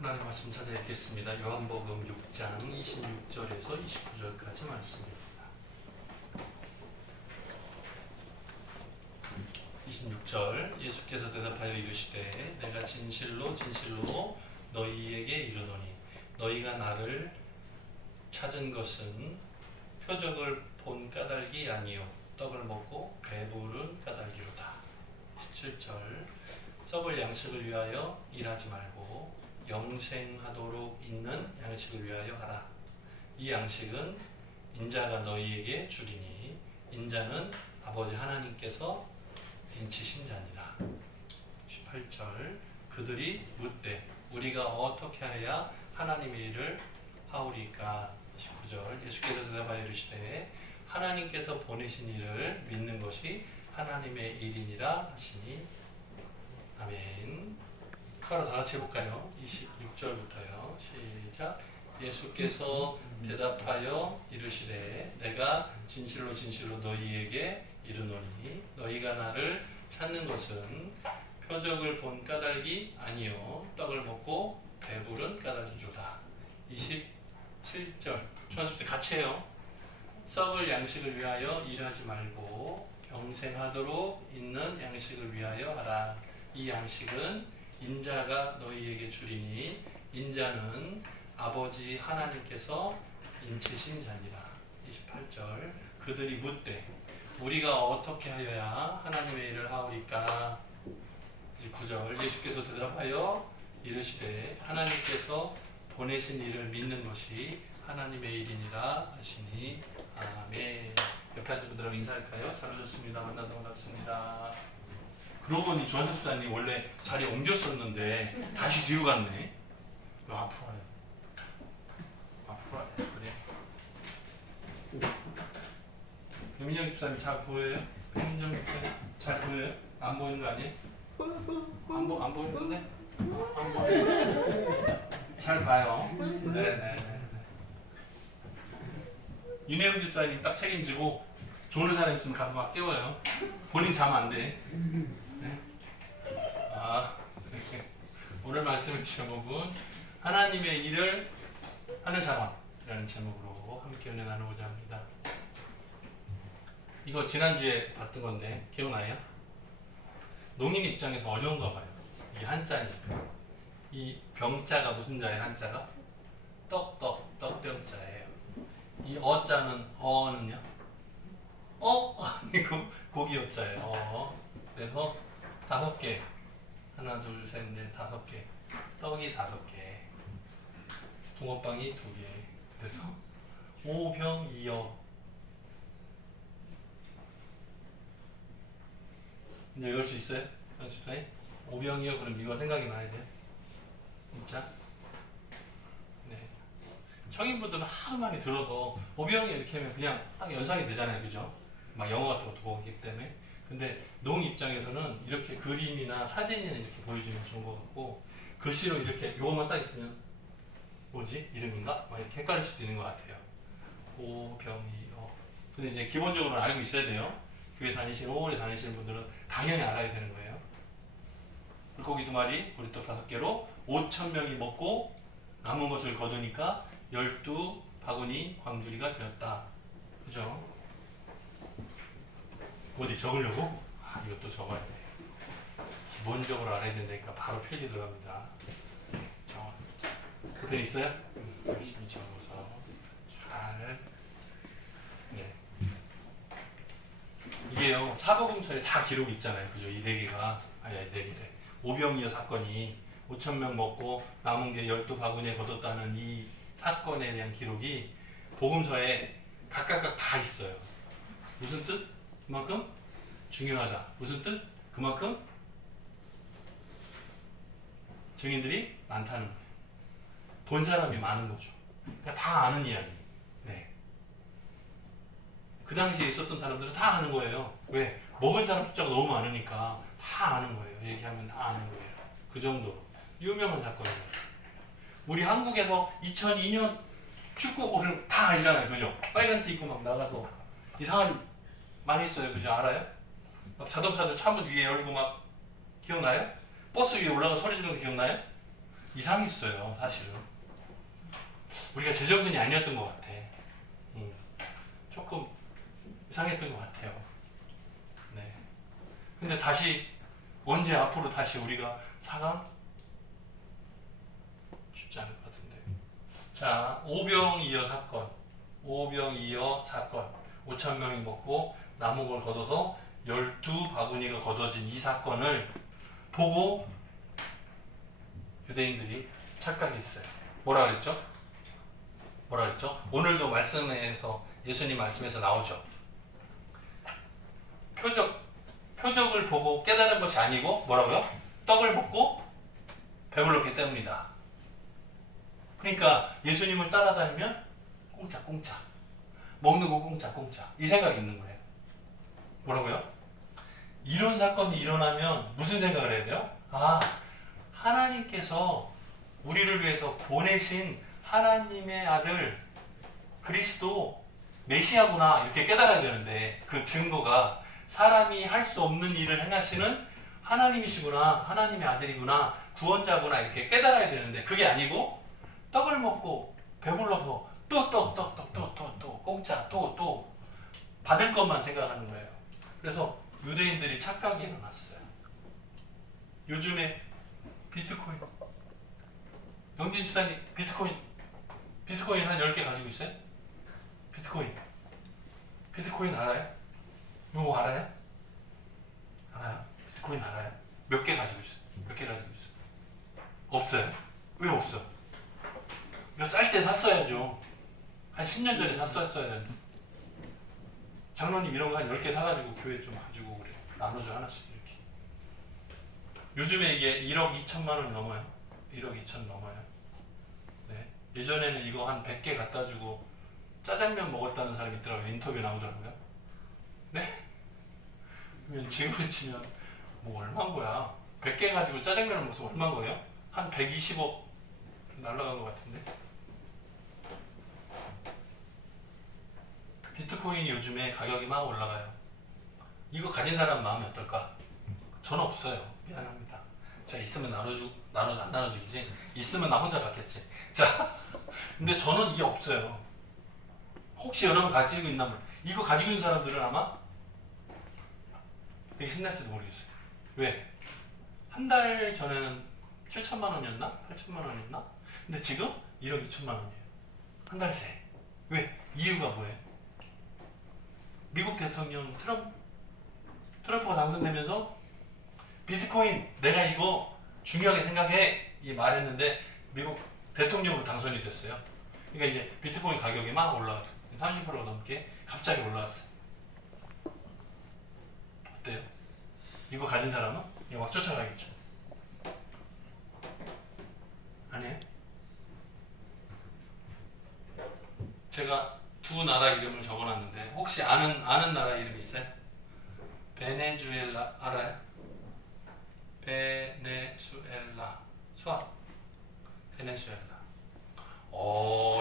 하나님 말씀 찾아 읽겠습니다. 요한복음 6장 26절에서 29절까지 말씀입니다. 26절 예수께서 대답하여 이르시되 내가 진실로 진실로 너희에게 이르노니 너희가 나를 찾은 것은 표적을 본 까닭이 아니요 떡을 먹고 배부른 까닭이로다. 17절 썩을 양식을 위하여 일하지 말고 영생하도록 있는 양식을 위하여 하라. 이 양식은 인자가 너희에게 주리니 인자는 아버지 하나님께서 인치신 자니라. 18절 그들이 묻되 우리가 어떻게 하야 하나님의 일을 하오리까. 19절 예수께서 대답하여 이르시되 하나님께서 보내신 일을 믿는 것이 하나님의 일이니라 하시니. 아멘. 서로 다 같이 해볼까요? 26절부터요. 시작. 예수께서 대답하여 이르시되 내가 진실로 진실로 너희에게 이르노니 너희가 나를 찾는 것은 표적을 본 까닭이 아니요 떡을 먹고 배부른 까닭이로다. 27절 중학생 같이 해요. 썩을 양식을 위하여 일하지 말고 영생하도록 있는 양식을 위하여 하라. 이 양식은 인자가 너희에게 주리니 인자는 아버지 하나님께서 인치신 자니라. 28절 그들이 묻되 우리가 어떻게 하여야 하나님의 일을 하오리까. 29절 예수께서 대답하여 이르시되 하나님께서 보내신 일을 믿는 것이 하나님의 일이니라 하시니. 아멘. 옆에 앉은 분들하고 인사할까요? 잘 오셨습니다. 만나서 반갑습니다. 그러고 보니 조한석 수사님 원래 자리 옮겼었는데 다시 뒤로 갔네. 왜 앞으로 와요? 앞으로 와요. 그래. 김민영 집사님 잘 보여요? 김민영 집사님 잘 보여요? 안 보이는 거 아니에요? 안 보이는데? 안 보여요? 잘 봐요. 네네네. 윤혜영 집사님 딱 책임지고 좋은 사람 있으면 가서 막 깨워요. 본인 자면 안 돼. 네? 오늘 말씀의 제목은 하나님의 일을 하는 사람이라는 제목으로 함께 은혜 나누고자 합니다. 이거 지난주에 봤던 건데 기억나요? 농인 입장에서 어려운가 봐요. 이 한자니까. 이 병자가 무슨 자예요? 한자가? 떡병자예요. 이 어자는 어는요? 아니고 고기 어자예요. 그래서 5개. 하나, 둘, 셋, 넷, 5개. 떡이 5개. 붕어빵이 2개. 그래서 오병이어. 이제 외울 수 있어요? 연습생? 오병이어. 그럼 이거 생각이 나야 돼. 진짜? 네. 성인분들은 하도 많이 들어서 오병이어 이렇게 하면 그냥 딱 연상이 되잖아요. 그죠? 막 영어 같은 것도 보기 때문에. 근데 농 입장에서는 이렇게 그림이나 사진이나 이렇게 보여주면 좋은 것 같고 글씨로 이렇게 요것만 딱 있으면 뭐지? 이름인가? 막 이렇게 헷갈릴 수도 있는 것 같아요. 오병이어. 근데 이제 기본적으로 알고 있어야 돼요. 교회 다니시는, 오래 다니시는 분들은 당연히 알아야 되는 거예요. 물고기 2마리, 보리떡 5개로 5,000명이 먹고 남은 것을 거두니까 12바구니 광주리가 되었다. 그죠? 어디 적으려고? 이것도 적어야 돼. 기본적으로 알아야 된다니까 바로 필기 들어갑니다. 적어. 펜 있어요? 열심히 적어서 잘. 네. 이게요, 사복음서에 다 기록이 있잖아요. 그죠? 이 4개가. 이 4개래. 오병이어 사건이 5,000명 먹고 남은 게 12바구니에 거뒀다는 이 사건에 대한 기록이 복음서에 각각 다 있어요. 무슨 뜻? 그만큼 중요하다. 무슨 뜻? 그만큼 증인들이 많다는 거예요. 본 사람이 많은 거죠. 그러니까 다 아는 이야기. 네. 그 당시에 있었던 사람들은 다 아는 거예요. 왜? 먹은 사람 숫자가 너무 많으니까 다 아는 거예요. 얘기하면 다 아는 거예요. 그 정도로 유명한 사건이에요. 우리 한국에서 2002년 축구를 다 알잖아요. 그죠? 빨간 티 입고 막 나가서 이상한 많이 있어요. 그죠? 알아요? 막 자동차들 차문 위에 열고 막 기억나요? 버스 위에 올라가 소리 지르는 거 기억나요? 이상했어요, 사실은. 우리가 제정신이 아니었던 것 같아. 조금 이상했던 것 같아요. 네. 근데 다시 언제 앞으로 다시 우리가 4강? 쉽지 않을 것 같은데. 자, 오병이어 사건. 오병이어 사건. 5천 명이 먹고 남은 걸 걷어서 12바구니가 걷어진 이 사건을 보고 유대인들이 착각했어요. 뭐라 그랬죠? 뭐라 그랬죠? 오늘도 말씀에서 예수님 말씀에서 나오죠. 표적을 보고 깨달은 것이 아니고 뭐라고요? 떡을 먹고 배불렀기 때문이다. 그러니까 예수님을 따라다니면 공짜 먹는 거 공짜 이 생각이 있는 거예요. 뭐라고요? 이런 사건이 일어나면 무슨 생각을 해야 돼요? 아, 하나님께서 우리를 위해서 보내신 하나님의 아들 그리스도 메시아구나 이렇게 깨달아야 되는데 그 증거가 사람이 할 수 없는 일을 행하시는 하나님이시구나, 하나님의 아들이구나, 구원자구나 이렇게 깨달아야 되는데 그게 아니고 떡을 먹고 배불러서 또 공짜 또 받을 것만 생각하는 거예요. 그래서 유대인들이 착각이 일어났어요. 요즘에 비트코인 영진 집사님 비트코인 한 10개 가지고 있어요? 비트코인 알아요? 이거 알아요? 알아요? 비트코인 알아요? 몇 개 가지고 있어요? 몇 개 가지고 있어요? 없어요? 왜 없어? 이거 쌀 때 샀어야죠. 한 10년 전에 샀어야 되는데. 장로님 이런 거 한 10개 사가지고 교회 좀 가지고 그래. 나눠줘 하나씩 이렇게. 요즘에 이게 1억 2천만 원 넘어요. 1억 2천 넘어요. 네. 예전에는 이거 한 100개 갖다 주고 짜장면 먹었다는 사람이 있더라고요. 인터뷰 나오더라고요. 네? 지금으로 치면 뭐 얼마인 거야? 100개 가지고 짜장면을 먹으면 얼마인 거예요? 한 120억 날라간 것 같은데. 비트코인이 요즘에 가격이 막 올라가요. 이거 가진 사람 마음이 어떨까? 저는 없어요. 미안합니다. 자, 있으면 나눠주 안 나눠주기지. 있으면 나 혼자 갖겠지. 자, 근데 저는 이게 없어요. 혹시 여러분 가지고 있나? 이거 가지고 있는 사람들은 아마 되게 신날지도 모르겠어요. 왜? 한 달 전에는 7천만 원이었나? 8천만 원이었나? 근데 지금 1억 2천만 원이에요. 한 달 새. 왜? 이유가 뭐예요? 미국 대통령 트럼프가 당선되면서 비트코인 내가 이거 중요하게 생각해 이 말했는데 미국 대통령으로 당선이 됐어요. 그러니까 이제 비트코인 가격이 막 올라갔어요. 30% 넘게 갑자기 올라왔어요. 어때요? 이거 가진 사람은 이거 막 쫓아가겠죠. 아니에요? 제가 두 나라 이름을 적어놨는데 혹시 아는 나라 이름 있어요? 베네수엘라 알아요? 베네수엘라 수학 베네수엘라.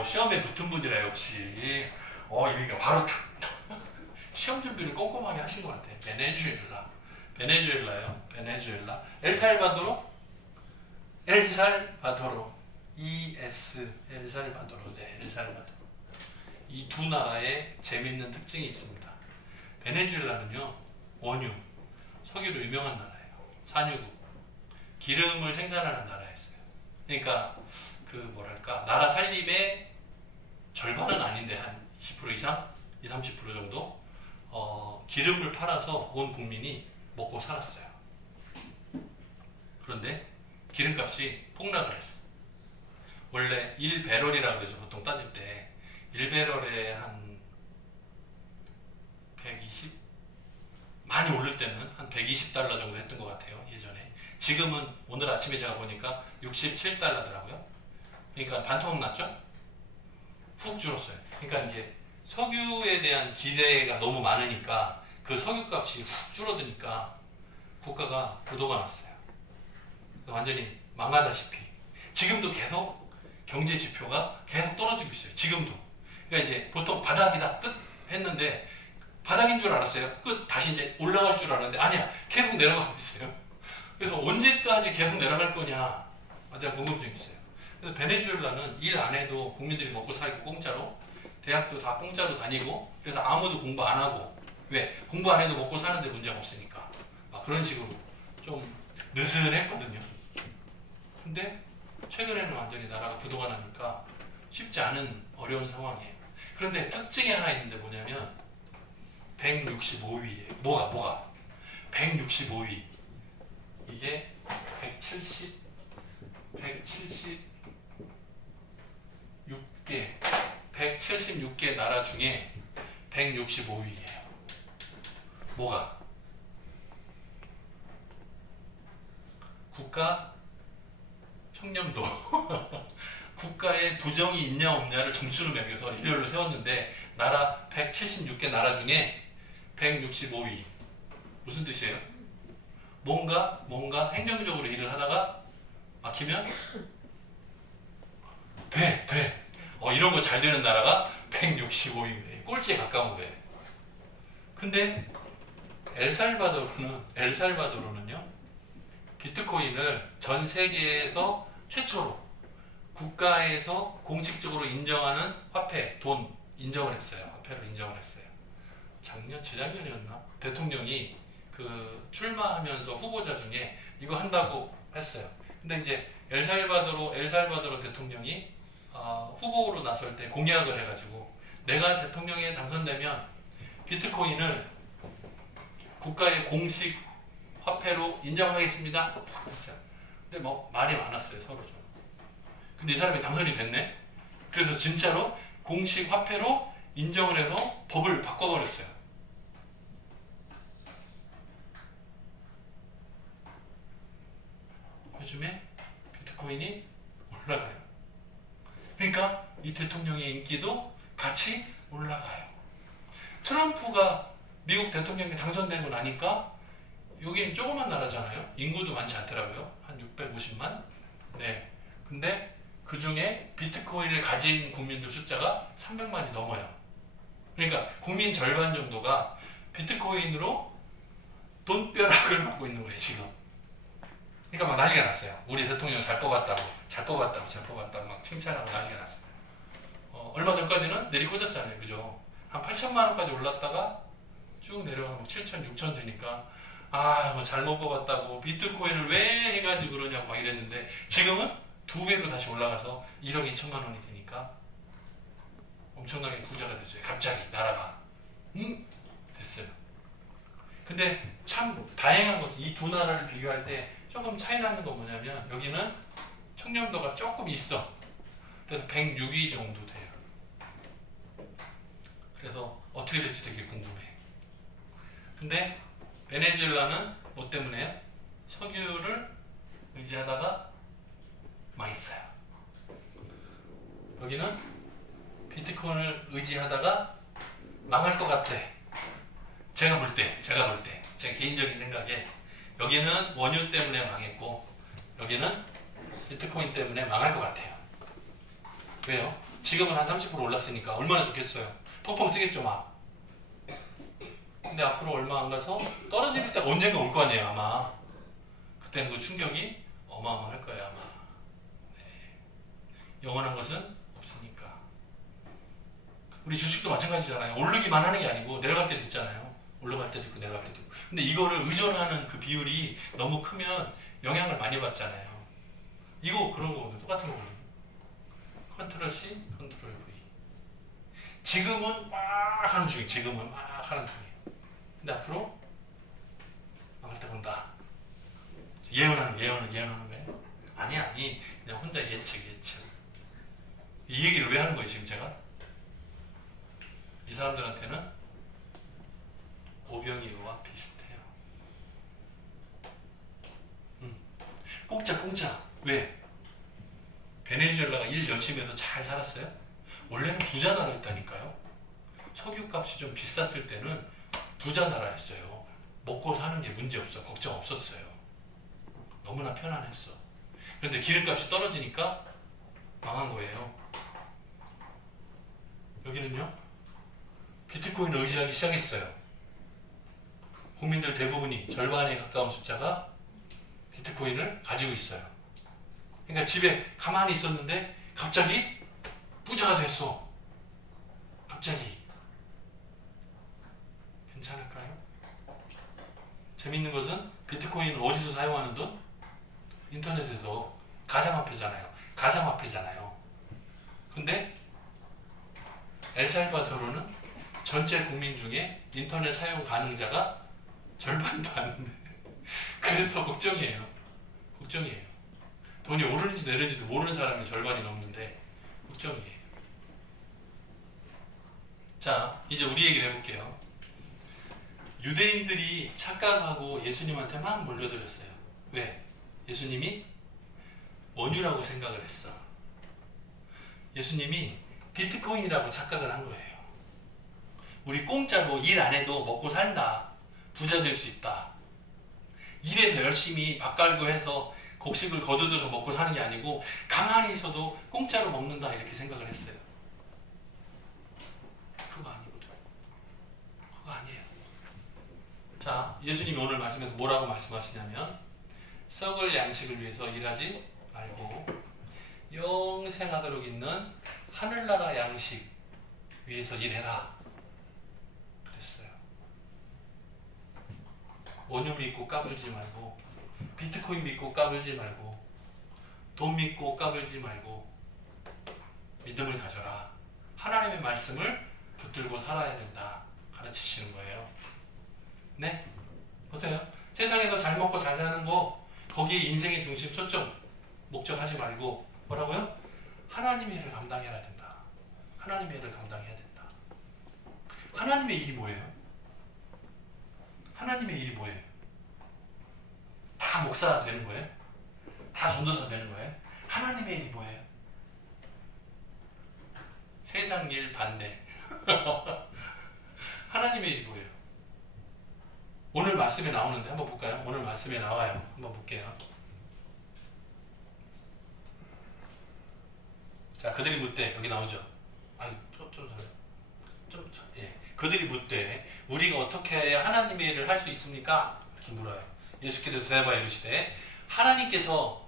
시험에 붙은 분이라 역시 이게 바로 시험 준비를 꼼꼼하게 하신 것 같아. 베네수엘라요. 베네수엘라. 엘살바도로 엘살바도로 네, 엘살바도로. 이 두 나라에 재미있는 특징이 있습니다. 베네수엘라는요 원유, 석유로 유명한 나라예요. 산유국, 기름을 생산하는 나라였어요. 그러니까 그 뭐랄까 나라 살림의 절반은 아닌데 한 20% 이상, 20-30% 정도 기름을 팔아서 온 국민이 먹고 살았어요. 그런데 기름값이 폭락을 했어. 원래 1배럴이라고 해서 보통 따질 때 1배럴에 한 120? 많이 오를 때는 한 120달러 정도 했던 것 같아요. 예전에. 지금은 오늘 아침에 제가 보니까 67달러더라고요. 그러니까 반토막 났죠? 훅 줄었어요. 그러니까 이제 석유에 대한 기대가 너무 많으니까 그 석유값이 훅 줄어드니까 국가가 부도가 났어요. 완전히 망하다시피. 지금도 계속 경제 지표가 계속 떨어지고 있어요. 지금도. 그러니까 이제 보통 바닥이다 끝 했는데 바닥인 줄 알았어요. 끝 다시 이제 올라갈 줄 알았는데 아니야. 계속 내려가고 있어요. 그래서 언제까지 계속 내려갈 거냐 제가 궁금증이 있어요. 그래서 베네수엘라는 일 안 해도 국민들이 먹고 살고 공짜로, 대학도 다 공짜로 다니고, 그래서 아무도 공부 안 하고, 왜? 공부 안 해도 먹고 사는데 문제가 없으니까. 막 그런 식으로 좀 느슨했거든요. 근데 최근에는 완전히 나라가 부도가 나니까 쉽지 않은 어려운 상황이에요. 그런데 특징이 하나 있는데 뭐냐면 165위예요. 뭐가? 165위. 이게 176개 나라 중에 165위예요. 뭐가? 국가 청렴도. 국가에 부정이 있냐 없냐를 점수로 매겨서 일렬로 세웠는데 나라 176개 나라 중에 165위. 무슨 뜻이에요? 뭔가 행정적으로 일을 하다가 막히면 돼. 이런 거 잘 되는 나라가 165위에 꼴찌에 가까운 거예요. 근데 엘살바도르는요 비트코인을 전 세계에서 최초로 국가에서 공식적으로 인정하는 화폐, 돈 인정을 했어요. 화폐로 인정을 했어요. 재작년이었나? 대통령이 그 출마하면서 후보자 중에 이거 한다고 했어요. 근데 이제 엘살바도르 대통령이 후보로 나설 때 공약을 해가지고 내가 대통령에 당선되면 비트코인을 국가의 공식 화폐로 인정하겠습니다. 근데 뭐 말이 많았어요, 서로 좀. 근데 이 사람이 당선이 됐네. 그래서 진짜로 공식 화폐로 인정을 해서 법을 바꿔버렸어요. 요즘에 비트코인이 올라가요. 그러니까 이 대통령의 인기도 같이 올라가요. 트럼프가 미국 대통령이 당선되고 나니까 여기는 조그만 나라잖아요. 인구도 많지 않더라고요. 한 650만. 네. 근데 그 중에 비트코인을 가진 국민들 숫자가 300만이 넘어요. 그러니까 국민 절반 정도가 비트코인으로 돈벼락을 맞고 있는 거예요, 지금. 그러니까 막 난리가 났어요. 우리 대통령 잘 뽑았다고 막 칭찬하고 난리가 났어요. 얼마 전까지는 내리꽂았잖아요, 그죠? 한 8천만 원까지 올랐다가 쭉 내려가면 7천, 6천 되니까 뭐 잘못 뽑았다고 비트코인을 왜 해가지고 그러냐고 막 이랬는데 지금은 2배로 다시 올라가서 1억 2천만 원이 되니까 엄청나게 부자가 됐어요. 갑자기 나라가 됐어요. 근데 참 다행한 것이 이 두 나라를 비교할 때 조금 차이 나는 건 뭐냐면 여기는 청렴도가 조금 있어. 그래서 106위 정도 돼요. 그래서 어떻게 될지 되게 궁금해. 근데 베네수엘라는 뭐 때문에요? 석유를 의지하다가 망했어요. 여기는 비트코인을 의지하다가 망할 것 같아. 제가 볼 때, 제 개인적인 생각에 여기는 원유 때문에 망했고 여기는 비트코인 때문에 망할 것 같아요. 왜요? 지금은 한 30% 올랐으니까 얼마나 좋겠어요. 펑펑 쓰겠죠 막. 근데 앞으로 얼마 안 가서 떨어질 때가 언젠가 올 거 아니에요 아마. 그때는 그 충격이 어마어마할 거예요 아마. 네. 영원한 것은 없으니까. 우리 주식도 마찬가지잖아요. 오르기만 하는 게 아니고 내려갈 때도 있잖아요. 올라갈 때도 있고 내려갈 때도 있고. 근데 이거를 의존하는 그 비율이 너무 크면 영향을 많이 받잖아요. 이거 그런 거거든요. 똑같은 거거든요. 컨트롤 C, 컨트롤 V. 지금은 막 하는 중이에요. 근데 앞으로 망할 때 온다. 예언하는 거예요. 아니. 그냥 혼자 예측. 이 얘기를 왜 하는 거예요, 지금 제가? 이 사람들한테는 오병이어와 비슷해요. 공짜. 왜? 베네수엘라가 일 열심히 해서 잘 살았어요? 원래는 부자 나라였다니까요. 석유값이 좀 비쌌을 때는 부자 나라였어요. 먹고 사는 게 문제 없어. 걱정 없었어요. 너무나 편안했어. 그런데 기름값이 떨어지니까 망한 거예요. 여기는요. 비트코인을 의지하기 시작했어요. 국민들 대부분이 절반에 가까운 숫자가 비트코인을 가지고 있어요. 그러니까 집에 가만히 있었는데 갑자기 부자가 됐어. 갑자기. 괜찮을까요? 재밌는 것은 비트코인을 어디서 사용하는 돈? 인터넷에서. 가상화폐잖아요. 가상화폐잖아요. 근데 엘살바도르는 전체 국민 중에 인터넷 사용 가능자가 절반도 안 돼. 그래서 걱정이에요. 걱정이에요. 돈이 오르는지 내리는지도 모르는 사람이 절반이 넘는데 걱정이에요. 자, 이제 우리 얘기를 해볼게요. 유대인들이 착각하고 예수님한테 막 몰려들었어요. 왜? 예수님이 원유라고 생각을 했어. 예수님이 비트코인이라고 착각을 한 거예요. 우리 공짜로 일 안 해도 먹고 산다. 부자 될 수 있다. 일해서 열심히 밥 갈고 해서 곡식을 거두들여 먹고 사는 게 아니고 가만히 있어도 공짜로 먹는다 이렇게 생각을 했어요. 그거 아니거든. 그거 아니에요. 자, 예수님이 오늘 말씀에서 뭐라고 말씀하시냐면 썩을 양식을 위해서 일하지 말고 영생하도록 있는 하늘나라 양식 위해서 일해라 그랬어요. 원유 믿고 까불지 말고 비트코인 믿고 까불지 말고 돈 믿고 까불지 말고 믿음을 가져라. 하나님의 말씀을 붙들고 살아야 된다 가르치시는 거예요. 네? 보세요. 세상에서 잘 먹고 잘 사는 거 거기에 인생의 중심 초점 목적하지 말고 뭐라고요? 하나님의 일을 감당해야 된다. 하나님의 일을 감당해야 된다. 하나님의 일이 뭐예요? 하나님의 일이 뭐예요? 다 목사 되는 거예요? 다 전도사 되는 거예요? 하나님의 일이 뭐예요? 세상 일 반대. 하나님의 일이 뭐예요? 오늘 말씀에 나오는데 한번 볼까요? 오늘 말씀에 나와요. 한번 볼게요. 자, 그들이 묻되 여기 나오죠. 아유, 예. 그들이 묻되 우리가 어떻게 해야 하나님의 일을 할 수 있습니까? 이렇게 물어요. 예수께서 대답하여 이르시되 하나님께서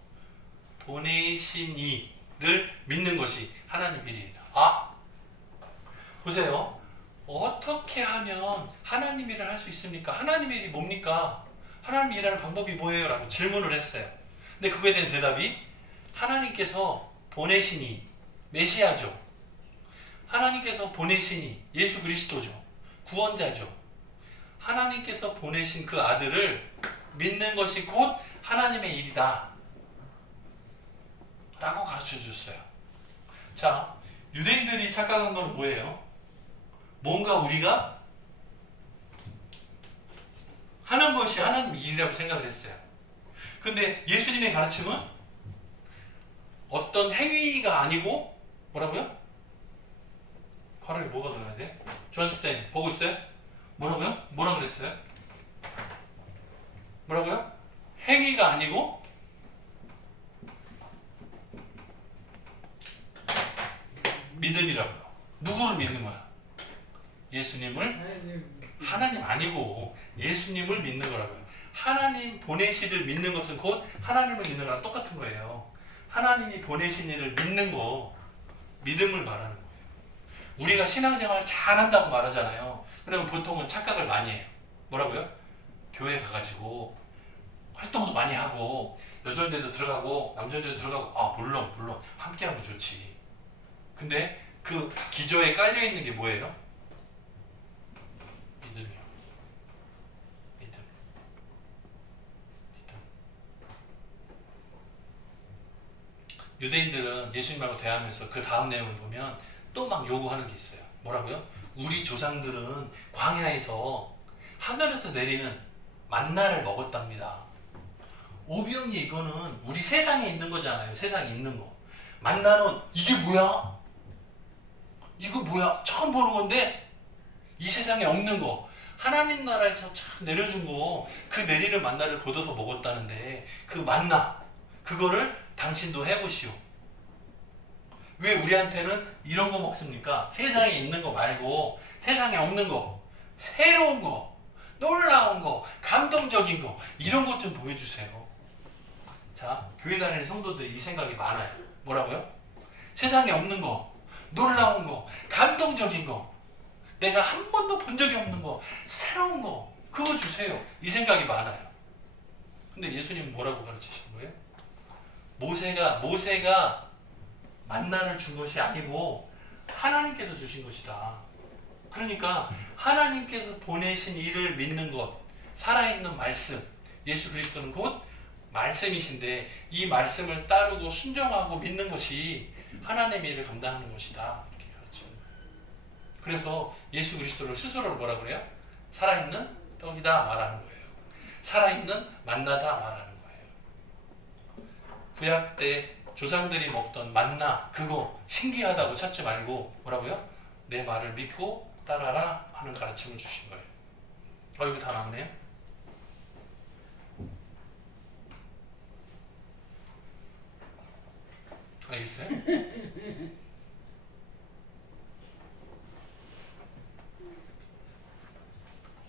보내신 이를 믿는 것이 하나님 일이다. 아, 보세요. 어떻게 하면 하나님 일을 할 수 있습니까? 하나님의 일이 뭡니까? 하나님 일하는 방법이 뭐예요? 라고 질문을 했어요. 근데 그거에 대한 대답이 하나님께서 보내시니 메시아죠. 하나님께서 보내시니 예수 그리스도죠. 구원자죠. 하나님께서 보내신 그 아들을 믿는 것이 곧 하나님의 일이다 라고 가르쳐 주셨어요. 자, 유대인들이 착각한 건 뭐예요? 뭔가 우리가 하는 것이 하나님 일이라고 생각을 했어요. 근데 예수님의 가르침은 어떤 행위가 아니고 뭐라고요? 괄호에 뭐가 들어가야 돼? 조한수님 보고 있어요? 뭐라고요? 뭐라 그랬어요? 뭐라고요? 행위가 아니고 믿음이라고요. 누구를 믿는 거야? 예수님을 하나님 아니고 예수님을 믿는 거라고요. 하나님 보내신 이를 믿는 것은 곧 하나님을 믿는 거랑 똑같은 거예요. 하나님이 보내신 이를 믿는 거, 믿음을 말하는 거예요. 우리가 신앙생활 잘한다고 말하잖아요. 그러면 보통은 착각을 많이 해요. 뭐라고요? 교회 가가지고 활동도 많이 하고 여전대도 들어가고 남전대도 들어가고 물론 함께하면 좋지. 근데 그 기저에 깔려있는 게 뭐예요? 믿음이요. 믿음. 유대인들은 예수님하고 대하면서 그 다음 내용을 보면 또 막 요구하는 게 있어요. 뭐라고요? 우리 조상들은 광야에서 하늘에서 내리는 만나를 먹었답니다. 오병이 이거는 우리 세상에 있는 거잖아요. 세상에 있는 거. 만나는 이게 뭐야? 이거 뭐야? 처음 보는 건데 이 세상에 없는 거. 하나님 나라에서 참 내려준 거. 그 내리는 만나를 걷어서 먹었다는데 그 만나 그거를 당신도 해보시오. 왜 우리한테는 이런 거 먹습니까? 세상에 있는 거 말고 세상에 없는 거, 새로운 거, 놀라운 거, 감동적인 거 이런 것 좀 보여주세요. 자, 교회 다니는 성도들이 이 생각이 많아요. 뭐라고요? 세상에 없는 거, 놀라운 거, 감동적인 거, 내가 한 번도 본 적이 없는 거, 새로운 거, 그거 주세요. 이 생각이 많아요. 근데 예수님은 뭐라고 가르치신 거예요? 모세가 만나를 준 것이 아니고 하나님께서 주신 것이다. 그러니까 하나님께서 보내신 이를 믿는 것, 살아있는 말씀, 예수 그리스도는 곧 말씀이신데 이 말씀을 따르고 순종하고 믿는 것이 하나님의 일을 감당하는 것이다. 이렇게 가르치는 거예요. 그래서 예수 그리스도를 스스로를 뭐라 그래요? 살아있는 떡이다 말하는 거예요. 살아있는 만나다 말하는 거예요. 구약 때 조상들이 먹던 만나 그거 신기하다고 찾지 말고 뭐라고요? 내 말을 믿고 따라라 하는 가르침을 주신 거예요. 이거 다 나오네요. 알겠어요?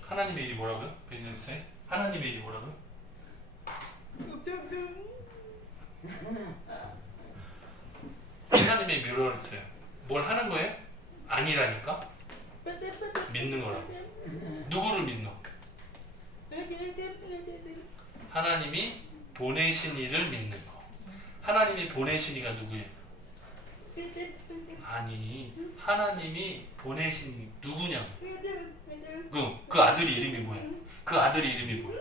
하나님의 일이 뭐라고요? 베니스에 하나님의 일이 뭐라고요? 하나님의 일이 뭐라고 했어요? 뭘 하는 거예요? 아니라니까? 믿는 거라고. 누구를 믿노? 하나님이 보내신 이를 믿는 거. 하나님이 보내신 이가 누구예요? 아니, 하나님이 보내신 이 누구냐고. 그 아들이 이름이 뭐야? 그 아들이 이름이 뭐야?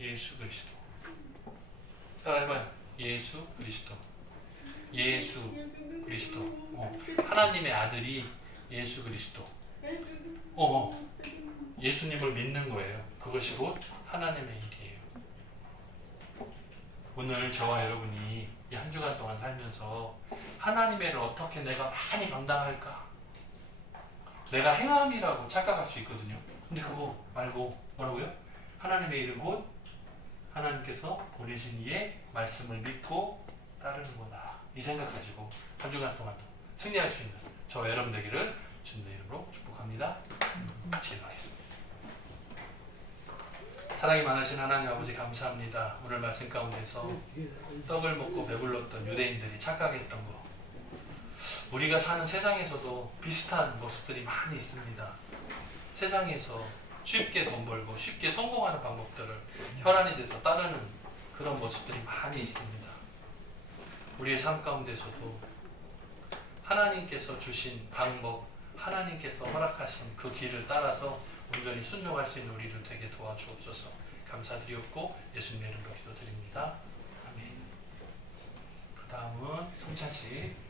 예수 그리스도. 따라해봐요. 예수 그리스도. 예수 그리스도. 하나님의 아들이 예수 그리스도. 예수님을 믿는 거예요. 그것이 곧 하나님의 일이에요. 오늘 저와 여러분이 이 한 주간 동안 살면서 하나님의 일을 어떻게 내가 많이 감당할까? 내가 행함이라고 착각할 수 있거든요. 근데 그거 말고 뭐라고요? 하나님의 일은 곧 하나님께서 보내신 이의 말씀을 믿고 따르는 거다. 이 생각 가지고 한 주간 동안 승리할 수 있는 저와 여러분 되기를 주님의 이름으로 축복합니다. 같이 기도하겠습니다. 사랑이 많으신 하나님 아버지 감사합니다. 오늘 말씀 가운데서 떡을 먹고 배불렀던 유대인들이 착각했던 거, 우리가 사는 세상에서도 비슷한 모습들이 많이 있습니다. 세상에서 쉽게 돈 벌고 쉽게 성공하는 방법들을 혈안이 돼서 따르는 그런 모습들이 많이 있습니다. 우리의 삶 가운데서도 하나님께서 주신 방법, 하나님께서 허락하신 그 길을 따라서 온전히 순종할 수 있는 우리를 되게 도와주옵소서. 감사드리옵고 예수님의 이름으로 기도드립니다. 아멘. 그 다음은 성찬식.